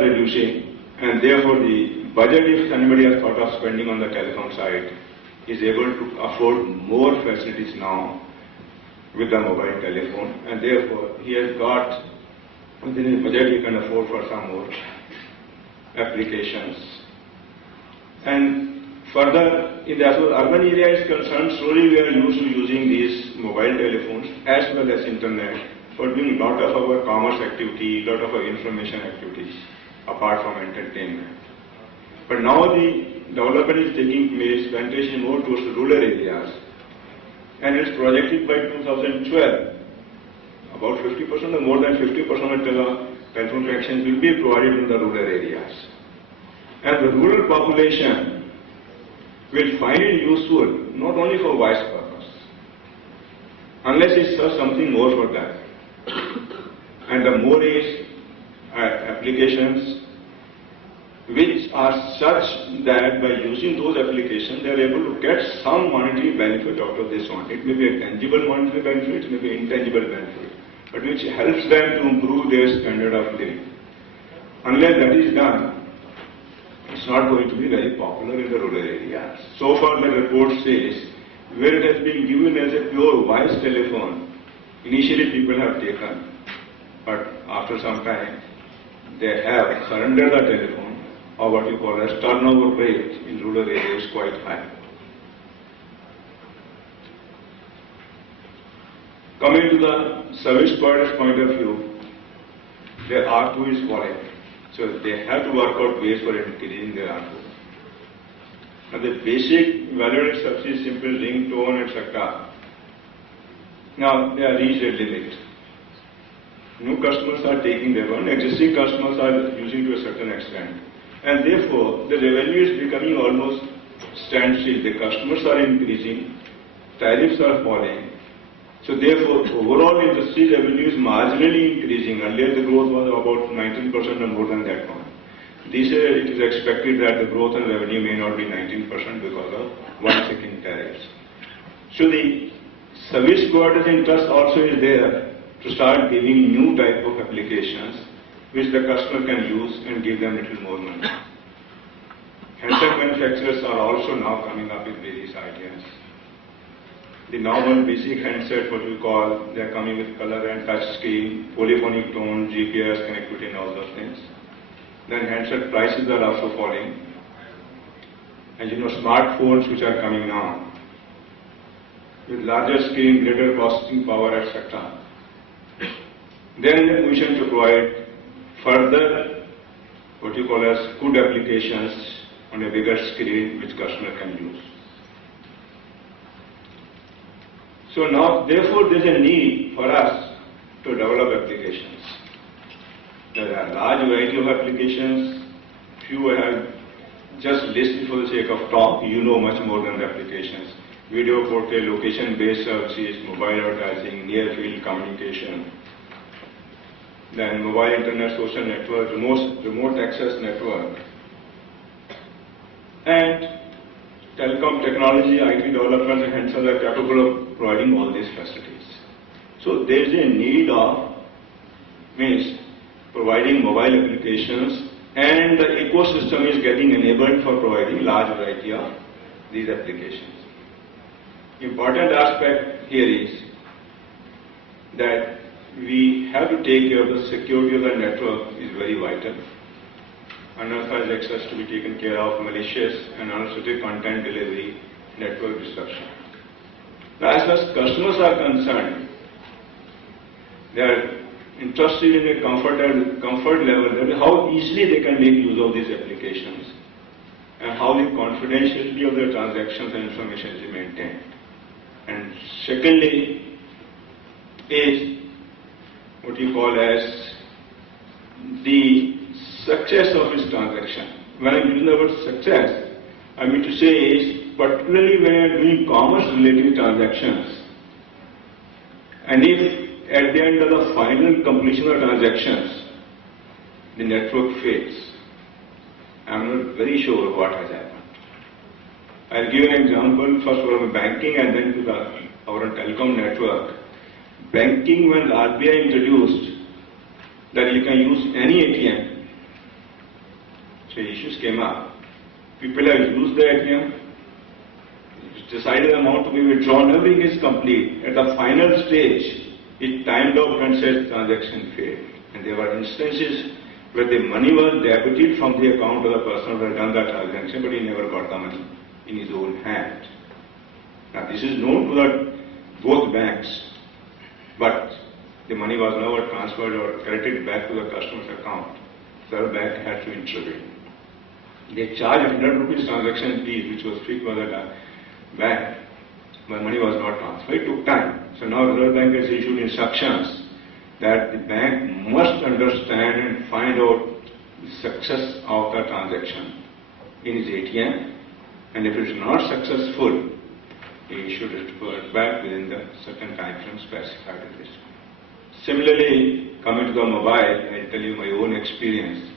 are reducing, and therefore the budget, if anybody has thought of spending on the telecom side, is able to afford more facilities now with the mobile telephone, and therefore he has got within his budget he can afford for some more applications. And further, in the as far as urban area is concerned, slowly we are used to using these mobile telephones as well as internet for doing a lot of our commerce activity, lot of our information activities, apart from entertainment. But now the development is taking place, penetration more towards the rural areas, and it's projected by 2012, about 50% or more than 50% of telephone connections will be provided in the rural areas. And the rural population will find it useful not only for voice purpose, unless it serves something more for that. And the more is applications which are such that by using those applications they are able to get some monetary benefit out of this one. It may be a tangible monetary benefit, it may be intangible benefit, but which helps them to improve their standard of living. Unless that is done, it's not going to be very popular in the rural areas. So far the report says, where it has been given as a pure voice telephone, initially people have taken, but after some time they have surrendered the telephone, or what you call as turnover rate in rural areas is quite high. Coming to the service provider's point of view, their ARPU is falling. So they have to work out ways for increasing their ARPU. Now the basic value-added service is simple ringtone, etc. Now they are reached a limit. New customers are taking their one, existing customers are using to a certain extent. And therefore, the revenue is becoming almost standstill. The customers are increasing, tariffs are falling. So therefore, overall industry revenue is marginally increasing. Earlier the growth was about 19% or more than that one. This year it is expected that the growth in revenue may not be 19% because of one second tariffs. So the service provider's interest also is there to start giving new type of applications which the customer can use and give them little more money. Handset manufacturers are also now coming up with various ideas. The normal basic handset, what we call, they are coming with color and touch screen, polyphonic tone, GPS connectivity and all those things. Then handset prices are also falling. And you know, smartphones which are coming now, with larger screen, greater processing power, etc. They are in a position to provide further, what you call as good applications on a bigger screen which customer can use. So now, therefore, there is a need for us to develop applications. There are a large variety of applications. Few I have just listed for the sake of talk. You know much more than the applications. Video portal, location-based services, mobile advertising, near-field communication, then mobile internet social network, remote access network, and telecom technology, IT development and hands-on are capable of providing all these facilities. So there is a need of providing mobile applications, and the ecosystem is getting enabled for providing large variety of these applications. Important aspect here is that we have to take care of the security of the network is very vital. Unauthorized access to be taken care of, malicious and unrestricted content delivery, network disruption. Now, as far as customers are concerned, they are interested in a comfort level, that is how easily they can make use of these applications and how the confidentiality of their transactions and information is maintained. And secondly is what you call as the success of his transaction. When I'm using the word success, I mean to say is particularly when you're doing commerce related transactions, and if at the end of the final completion of transactions the network fails, I'm not very sure what has happened. I'll give an example first for banking and then to our telecom network. Banking, when the RBI introduced that you can use any ATM issues came up. People have used the ATM, decided the amount to be withdrawn, everything is complete. At the final stage, it timed out and says transaction failed. And there were instances where the money was debited from the account of the person who had done the transaction, but he never got the money in his own hand. Now this is known to both banks, but the money was never transferred or credited back to the customer's account. The bank had to intervene. They charged 100 rupees transaction fee, which was fixed by the bank, but money was not transferred. It took time. So now the Reserve Bank has issued instructions that the bank must understand and find out the success of the transaction in his ATM, and if it is not successful, he should revert back within the certain time frame specified in this. Similarly, coming to the mobile, I'll tell you my own experience.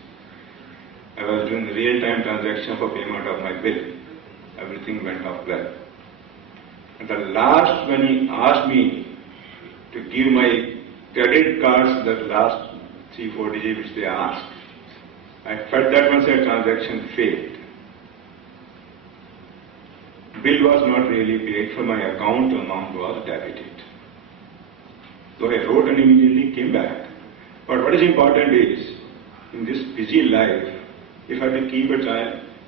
I was doing real-time transaction for payment of my bill. Everything went off well. At the last, when he asked me to give my credit cards, that last 3-4 digits which they asked, I felt that once a transaction failed. Bill was not really paid from my account, the amount was debited. So I wrote and immediately came back. But what is important is, in this busy life, if I have to keep a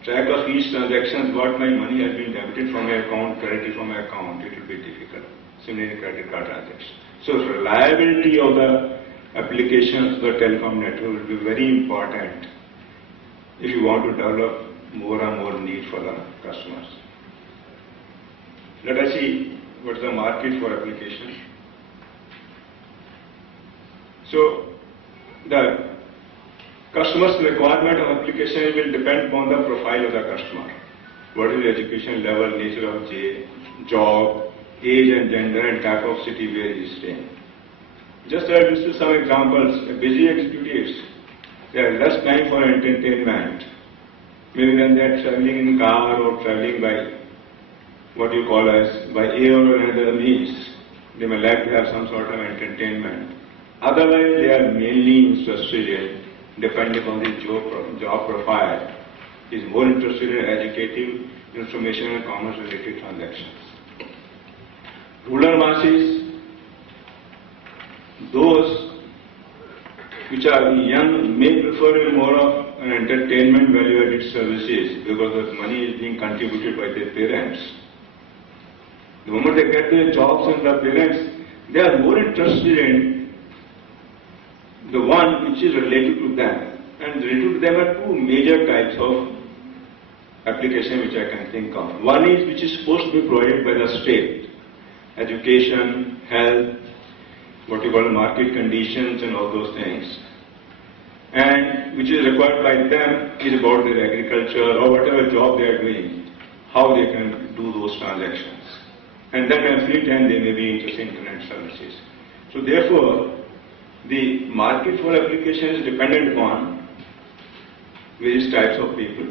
track of each transaction, what my money has been debited from my account, credited from my account, it will be difficult. Similarly, credit card transaction. So reliability of the applications, the telecom network will be very important if you want to develop more and more need for the customers. Let us see what is the market for applications. So the customer's requirement of application will depend upon the profile of the customer. What is the education level, nature of job, age and gender, and type of city where he is staying. Just to list some examples, busy executives, they have less time for entertainment. Maybe when they are traveling in car or traveling by what you call as by air or other means, they may like to have some sort of entertainment. Otherwise, they are mainly interested in, depending on the job profile, is more interested in educative, information and commerce related transactions. Rural masses, those which are young may prefer more of an entertainment value-added services because the money is being contributed by their parents. The moment they get their jobs and the parents, they are more interested in the one which is related to them. And related to them are two major types of application which I can think of. One is which is supposed to be provided by the state. Education, health, what you call market conditions and all those things. And which is required by them is about their agriculture or whatever job they are doing, how they can do those transactions. And then at free time they may be interested in internet services. So therefore, the market for application is dependent upon various types of people.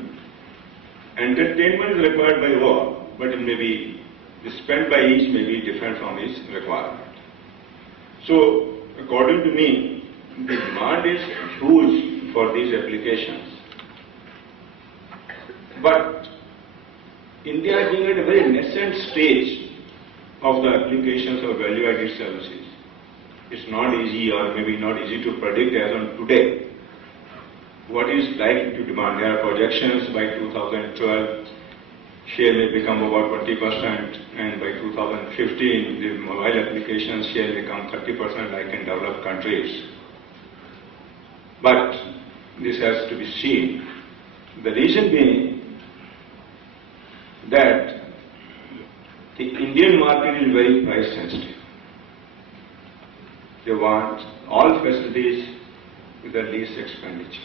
Entertainment is required by all, but it may be spent by each may be different from each requirement. So, according to me, the demand is huge for these applications. But India is being at a very nascent stage of the applications of value-added services. It's not easy or maybe not easy to predict as on today what is likely to demand. There are projections by 2012 share may become about 20% and by 2015 the mobile applications share become 30% like in developed countries. But this has to be seen. The reason being that the Indian market is very price sensitive. They want all facilities with the least expenditure.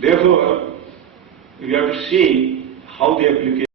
Therefore, we have to see how the application